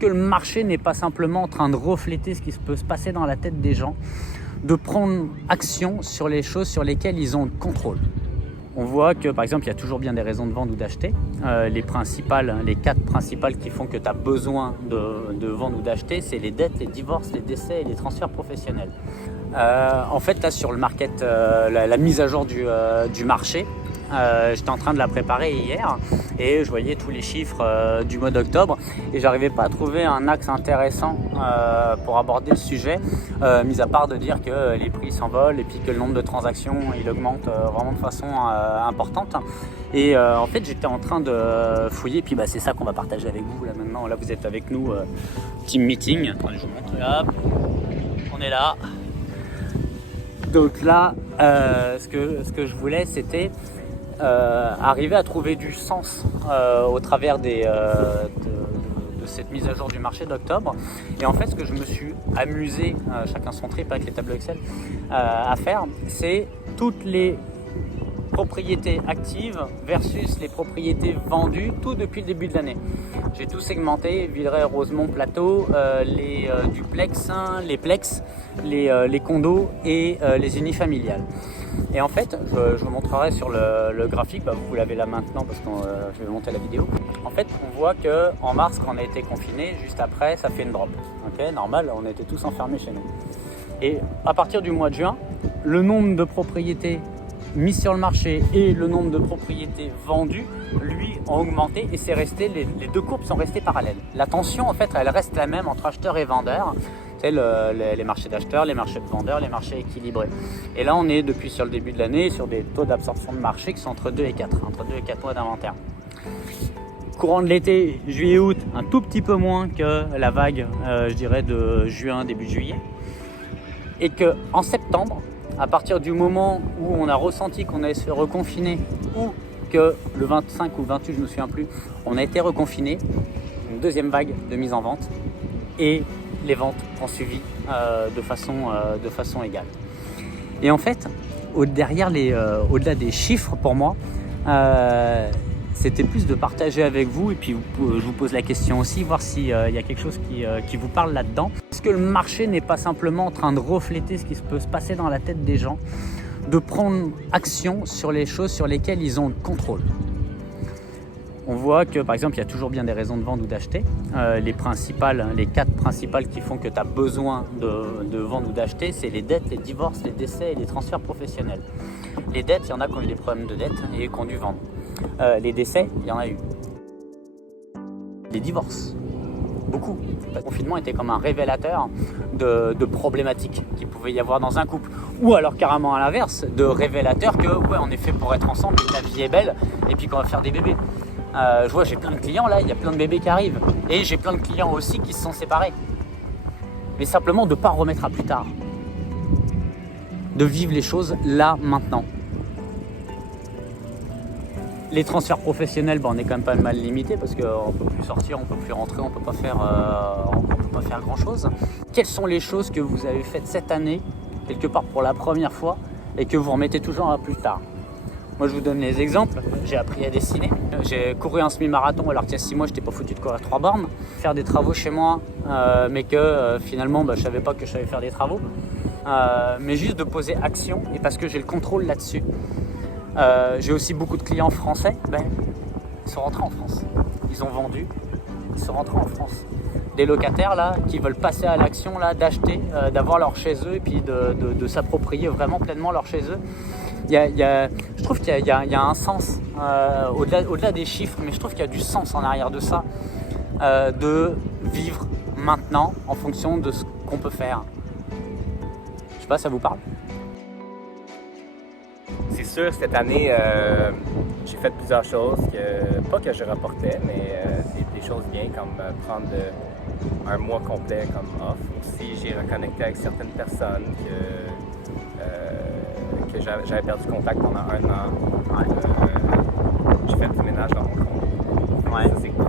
que le marché n'est pas simplement en train de refléter ce qui peut se passer dans la tête des gens, de prendre action sur les choses sur lesquelles ils ont le contrôle? On voit que par exemple il y a toujours bien des raisons de vendre ou d'acheter. Les 4 principales qui font que tu as besoin de vendre ou d'acheter, c'est les dettes, les divorces, les décès et les transferts professionnels. En fait là sur le market, la mise à jour du marché, j'étais en train de la préparer hier et je voyais tous les chiffres du mois d'octobre et j'arrivais pas à trouver un axe intéressant pour aborder le sujet, mis à part de dire que les prix s'envolent et puis que le nombre de transactions il augmente vraiment de façon importante. Et en fait j'étais en train de fouiller, puis c'est ça qu'on va partager avec vous là maintenant. Là vous êtes avec nous, team meeting. Attendez, je vous montre là. On est là. Donc là, ce que je voulais, c'était arriver à trouver du sens au travers de cette mise à jour du marché d'octobre. Et en fait, ce que je me suis amusé, chacun son trip avec les tableaux Excel, à faire, c'est toutes les propriétés actives versus les propriétés vendues, tout depuis le début de l'année. J'ai tout segmenté, Villeray, Rosemont, Plateau, les duplex, les plex, les condos et les unifamiliales. Et en fait, je vous montrerai sur le graphique, vous l'avez là maintenant parce que je vais monter la vidéo. En fait, on voit qu'en mars, quand on a été confinés, juste après, ça fait une drop. Okay, normal, on était tous enfermés chez nous. Et à partir du mois de juin, le nombre de propriétés mises sur le marché et le nombre de propriétés vendues, lui, ont augmenté et c'est resté, les deux courbes sont restées parallèles. La tension, en fait, elle reste la même entre acheteurs et vendeurs. C'est les marchés d'acheteurs, les marchés de vendeurs, les marchés équilibrés. Et là, on est depuis sur le début de l'année sur des taux d'absorption de marché qui sont entre 2 et 4 mois d'inventaire. Courant de l'été, juillet-août, un tout petit peu moins que la vague, je dirais, de juin, début juillet. Et qu'en septembre, à partir du moment où on a ressenti qu'on allait se faire reconfiner ou que le 25 ou 28, je ne me souviens plus, on a été reconfiné, une deuxième vague de mise en vente et les ventes ont suivi de façon égale. Et en fait, au-delà des chiffres pour moi, c'était plus de partager avec vous et puis je vous pose la question aussi, voir s'il y a quelque chose qui vous parle là-dedans. Est-ce que le marché n'est pas simplement en train de refléter ce qui peut se passer dans la tête des gens, de prendre action sur les choses sur lesquelles ils ont le contrôle? On voit que par exemple il y a toujours bien des raisons de vendre ou d'acheter. Les 4 principales qui font que tu as besoin de vendre ou d'acheter, c'est les dettes, les divorces, les décès et les transferts professionnels. Les dettes, il y en a qui ont eu des problèmes de dette et qui ont dû vendre. Les décès, il y en a eu. Les divorces, beaucoup. Le confinement était comme un révélateur de problématiques qu'il pouvait y avoir dans un couple. Ou alors carrément à l'inverse, de révélateur que on est fait pour être ensemble, la vie est belle et puis qu'on va faire des bébés. Je vois, j'ai plein de clients là, il y a plein de bébés qui arrivent. Et j'ai plein de clients aussi qui se sont séparés. Mais simplement de ne pas remettre à plus tard. De vivre les choses là, maintenant. Les transferts professionnels, on est quand même pas mal limité parce qu'on ne peut plus sortir, on ne peut plus rentrer, on ne peut pas faire grand chose. Quelles sont les choses que vous avez faites cette année, quelque part pour la première fois, et que vous remettez toujours à plus tard? Moi je vous donne les exemples, j'ai appris à dessiner, j'ai couru un semi-marathon alors qu'il y a 6 mois je n'étais pas foutu de courir 3 bornes, faire des travaux chez moi, mais que finalement je ne savais pas que je savais faire des travaux, mais juste de poser action et parce que j'ai le contrôle là-dessus. J'ai aussi beaucoup de clients français, ils sont rentrés en France, ils ont vendu, ils sont rentrés en France. Des locataires là qui veulent passer à l'action là, d'acheter, d'avoir leur chez eux et puis de s'approprier vraiment pleinement leur chez eux. Je trouve qu'il y a un sens, au-delà des chiffres, mais je trouve qu'il y a du sens en arrière de ça, de vivre maintenant en fonction de ce qu'on peut faire. Je sais pas, ça vous parle? C'est sûr, cette année, j'ai fait plusieurs choses, pas que je rapportais, mais des choses bien, comme prendre un mois complet comme off. Aussi, j'ai reconnecté avec certaines personnes que j'avais perdu contact pendant 1 an. J'ai fait du ménage dans mon condo. Ouais. Ça, c'est cool.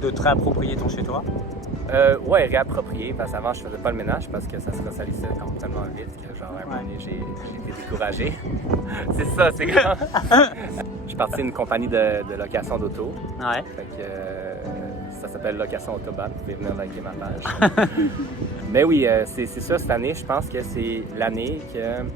De te réapproprier ton chez toi? Ouais, réapproprier, parce qu'avant je faisais pas le ménage parce que ça se ressalissait complètement vite, que genre à un moment donné j'ai été découragé. C'est ça, je suis parti d'une compagnie de location d'auto. Ouais. Fait que Ça s'appelle Location Autobahn. Vous pouvez venir liker ma page. Mais oui, c'est ça, cette année, je pense que c'est l'année que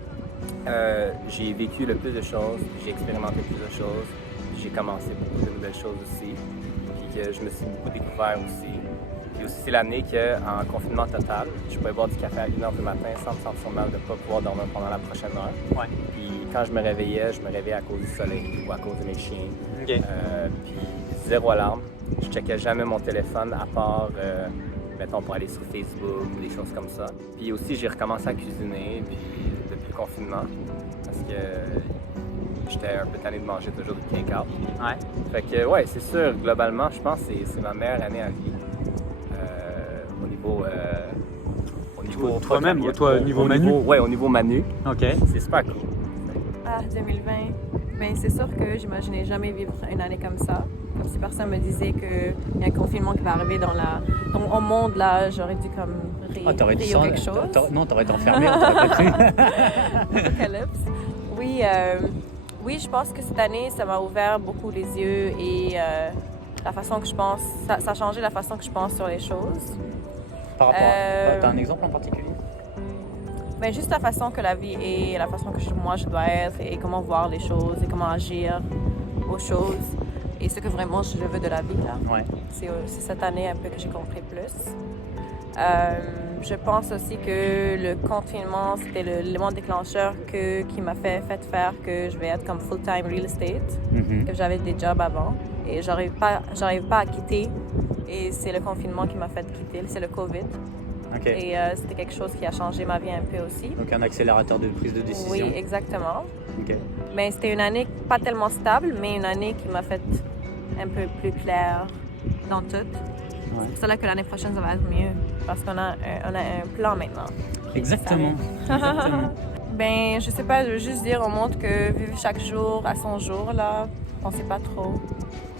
j'ai vécu le plus de choses, j'ai expérimenté plus de choses, j'ai commencé beaucoup de nouvelles choses aussi, puis que je me suis beaucoup découvert aussi. Puis aussi, c'est l'année qu'en confinement total, je pouvais boire du café à 1h du matin sans me sentir mal de ne pas pouvoir dormir pendant la prochaine heure. Ouais. Puis quand je me réveillais à cause du soleil ou à cause de mes chiens. Ok. Puis zéro alarme. Je checkais jamais mon téléphone à part, mettons, pour aller sur Facebook ou des choses comme ça. Puis aussi, j'ai recommencé à cuisiner puis depuis le confinement parce que j'étais un peu tanné de manger toujours du take-out. Ouais. Fait que, ouais, c'est sûr, globalement, je pense que c'est ma meilleure année à vie. Au niveau Toi-même, programme, niveau Manu? Ouais, au niveau Manu. Ok. C'est super cool. Ah, 2020. Ben, c'est sûr que j'imaginais jamais vivre une année comme ça. Comme si personne me disait qu'il y a un confinement qui va arriver dans au monde, là, j'aurais dû comme rire quelque chose. Non, t'aurais été enfermé, on t'aurait pas cru. Apocalypse. Oui, je pense que cette année, ça m'a ouvert beaucoup les yeux et la façon que je pense, ça a changé la façon que je pense sur les choses. Par rapport à... T'as un exemple en particulier? Ben, juste la façon que la vie est, la façon que moi je dois être et comment voir les choses et comment agir aux choses et ce que vraiment je veux de la vie. Là. Ouais. C'est cette année un peu que j'ai compris plus. Je pense aussi que le confinement, c'était l'élément déclencheur qui m'a fait faire que je vais être comme full-time real estate, que j'avais des jobs avant et j'arrive pas à quitter. Et c'est le confinement qui m'a fait quitter, c'est le COVID. Okay. Et c'était quelque chose qui a changé ma vie un peu aussi. Donc un accélérateur de prise de décision. Oui, exactement. Okay. Mais c'était une année pas tellement stable, mais une année qui m'a fait un peu plus claire dans tout. Ouais. C'est pour cela que l'année prochaine, ça va être mieux. Parce qu'on a un plan maintenant. Exactement. Exactement. Ben, je sais pas, je veux juste dire au monde que vivre chaque jour à son jour, là, on sait pas trop.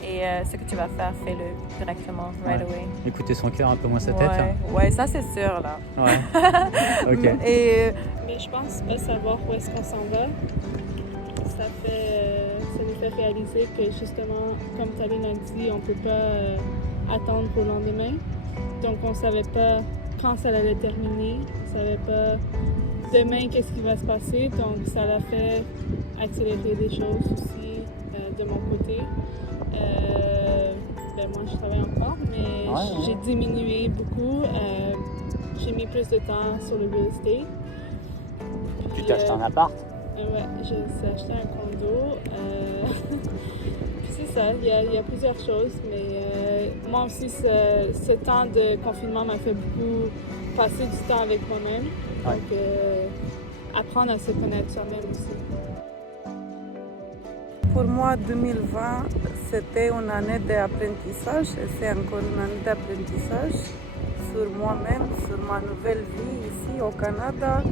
Et ce que tu vas faire, fais-le directement, right away. Écoutez son cœur, un peu moins sa tête. Ouais, ça c'est sûr, là. Ouais. Ok. Mais je pense pas savoir où est-ce qu'on s'en va. Ça nous fait réaliser que justement, comme Taline a dit, on peut pas attendre pour le lendemain. Donc on savait pas quand ça allait terminer, on savait pas demain qu'est-ce qui va se passer. Donc ça l'a fait accélérer des choses aussi de mon côté. Moi je travaille encore, mais j'ai diminué beaucoup. J'ai mis plus de temps sur le real estate. Tu t'es acheté un appart? Ouais, j'ai acheté un condo. Puis c'est ça, il y a plusieurs choses, mais moi aussi ce temps de confinement m'a fait beaucoup passer du temps avec moi-même. Ouais. Donc apprendre à se connaître soi-même aussi. Pour moi, 2020, c'était une année d'apprentissage et c'est encore une année d'apprentissage sur moi-même, sur ma nouvelle vie ici au Canada,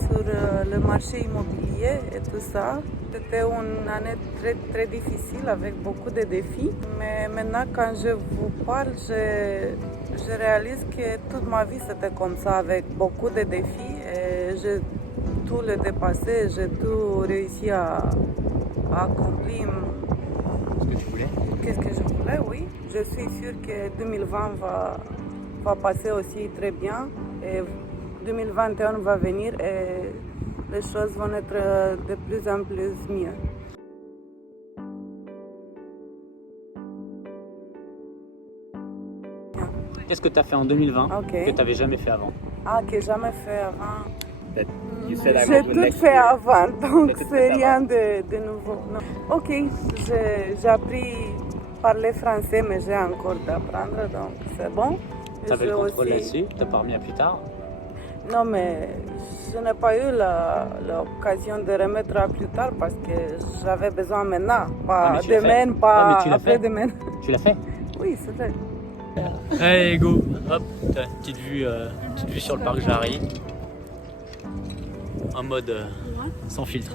sur le marché immobilier et tout ça. C'était une année très, très difficile avec beaucoup de défis. Mais maintenant, quand je vous parle, je réalise que toute ma vie, c'était comme ça, avec beaucoup de défis. Et j'ai tout le dépassé, j'ai tout réussi à accomplir Ce que tu voulais? qu'est-ce que je voulais, oui. Je suis sûre que 2020 va passer aussi très bien et 2021 va venir et les choses vont être de plus en plus mieux. Qu'est-ce que tu as fait en 2020 que tu n'avais jamais fait avant? Ah, que jamais fait avant. J'ai J'ai tout fait avant, donc c'est rien de nouveau. Non. Ok, j'ai appris à parler français, mais j'ai encore d'apprendre, donc c'est bon. Tu avais J'ai le contrôle aussi- là-dessus, tu n'as pas remis à plus tard? Non, mais je n'ai pas eu l'occasion de remettre à plus tard parce que j'avais besoin maintenant, pas mais tu l'as demain, fait. pas mais tu l'as fait. après-demain. Tu l'as fait? Oui, c'est vrai. Allez, go! Hop, t'as une petite vue sur le parc Jarry. En mode sans filtre.